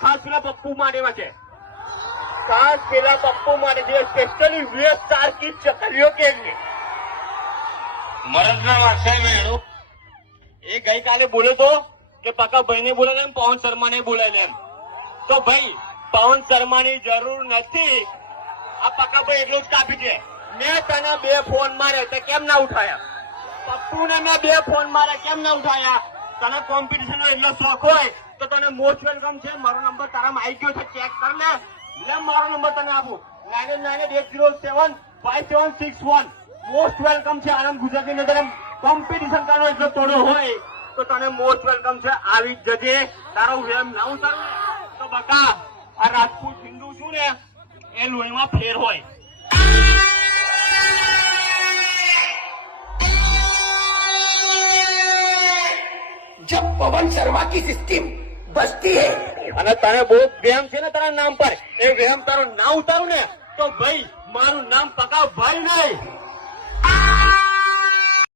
ખાસ પેલા પપ્પુ માટે છે, ખાસ પેલા પપ્પુ માટે છે. સ્પેશિયલી વેસ્ટ ચાર કી ચકરીઓ કે મરદના વાસે મેળો એ ગઈકાલે બોલ્યો તો કે પકા ભાઈ ને બોલાવે એમ પવન શર્મા ને બોલાવે એમ. તો ભાઈ પવન શર્માની જરૂર નથી, આ પકા ભાઈ એટલું જ કાપી છે. મેં તને 2 ફોન માર્યા તે કેમ ના ઉઠાયા? પપ્પુને મેં 2 ફોન માર્યા કેમ ના ઉઠાયા? તને કોમ્પિટિશન નો એટલો શોખ હોય તો તને મોસ્ટ વેલકમ છે. મારો નંબર તારામાં આવી ગયો છે, ચેક કર લે. લે મારો નંબર તને આપું 9998075761. મોસ્ટ વેલકમ છે. આનંદ ગુજરાતી ને તને કોમ્પિટિશન કરવાનો એટલો તોડો હોય તો તને મોસ્ટ વેલકમ છે. આવી જ જજે. તારો વેમ ના ઉતારું તો બકા આ રાજપૂત હિન્દુ છું ને એ લોહીમાં ફેર હોય. जब पवन शर्मा की सिस्टम बचती है અને તને બહુ વેમ છે ને તારા નામ પર, એ વેમ તારું ના ઉતારું ને તો ભાઈ મારું નામ પકા ભાઈ નહીં